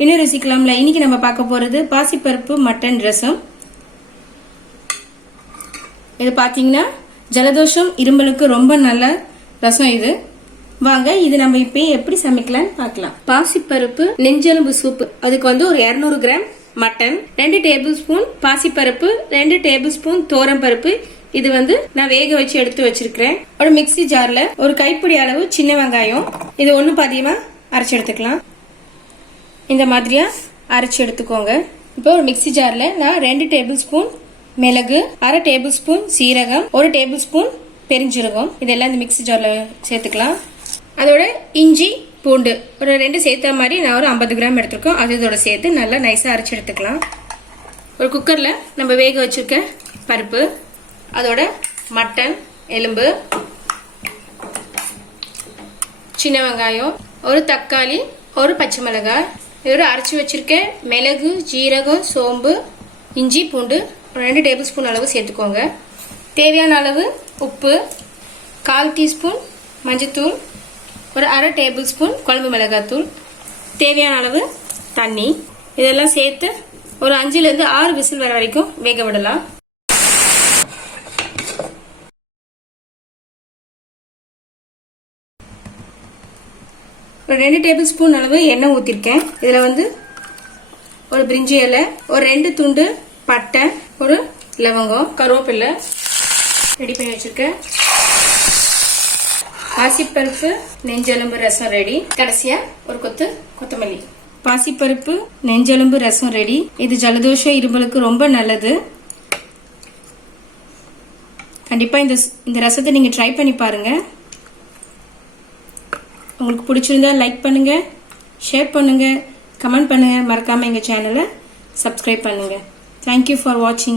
இன்னும் ருசிக்கலாம்ல. இன்னைக்கு நம்ம பார்க்க போறது பாசிப்பருப்பு மட்டன் ரசம். இது பாத்தீங்கன்னா ஜலதோஷம் இருமலுக்கு ரொம்ப நல்ல ரசம் இது. வாங்க இது நம்ம இப்ப எப்படி சமைக்கலாம்னு பார்க்கலாம். பாசிப்பருப்பு நெஞ்செலும்பு சூப், அதுக்கு வந்து ஒரு 200 கிராம் மட்டன், 2 டேபிள் ஸ்பூன் பாசிப்பருப்பு, 2 டேபிள் ஸ்பூன் தோரம் பருப்பு. இது வந்து நான் வேக வச்சு எடுத்து வச்சிருக்கிறேன். ஒரு மிக்ஸி ஜார்ல ஒரு கைப்பிடி அளவு சின்ன வெங்காயம், இது ஒண்ணு பாதியமா அரைச்சு எடுத்துக்கலாம். இந்த மாதிரியா அரைச்சு எடுத்துக்கோங்க. இப்போ ஒரு மிக்ஸி ஜார்ல நான் 2 டேபிள் ஸ்பூன் மிளகு, 1/2 டேபிள் ஸ்பூன் சீரகம், 1 டேபிள் ஸ்பூன் பெருஞ்சீரகம் இதெல்லாம் இந்த மிக்ஸி ஜார்ல சேர்த்துக்கலாம். அதோட இஞ்சி பூண்டு ஒரு 2 சேர்த்த மாதிரி நான் ஒரு 50 கிராம் எடுத்துருக்கோம். அது இதோட சேர்த்து நல்லா நைஸா அரைச்சு எடுத்துக்கலாம். ஒரு குக்கர்ல நம்ம வேக வச்சிருக்க பருப்பு, அதோட மட்டன் எலும்பு, சின்ன வெங்காயம், ஒரு தக்காளி, ஒரு பச்சை மிளகாய், இதோட அரைச்சி வச்சிருக்க மிளகு, ஜீரகம், சோம்பு, இஞ்சி பூண்டு ஒரு 2 டேபிள் ஸ்பூன் அளவு சேர்த்துக்கோங்க. தேவையான அளவு உப்பு, 1/4 டீஸ்பூன் மஞ்சத்தூள், ஒரு 1/2 டேபிள் ஸ்பூன் குழம்பு மிளகாத்தூள், தேவையான அளவு தண்ணி. இதெல்லாம் சேர்த்து ஒரு 5 ல இருந்து 6 விசில் வர வரைக்கும் வேக விடலாம். ஒரு 2 டேபிள் ஸ்பூன் அளவு எண்ணெய் ஊற்றிருக்கேன். இதில் வந்து ஒரு பிரிஞ்சி இலை, ஒரு 2 துண்டு பட்டை, ஒரு லவங்கம், கருவேப்பிலை ரெடி பண்ணி வச்சிருக்கேன். பாசிப்பருப்பு நெஞ்செலும்பு ரசம் ரெடி. கடைசியா ஒரு கொத்து கொத்தமல்லி. பாசிப்பருப்பு நெஞ்செலும்பு ரசம் ரெடி. இது ஜலதோஷம் இருமலுக்கு ரொம்ப நல்லது. கண்டிப்பா இந்த ரசத்தை நீங்க ட்ரை பண்ணி பாருங்க. உங்களுக்கு பிடிச்சிருந்தா லைக் பண்ணுங்க, ஷேர் பண்ணுங்க, கமெண்ட் பண்ணுங்க, மறக்காம எங்க சேனலை சப்ஸ்கிரைப் பண்ணுங்க. Thank you for watching.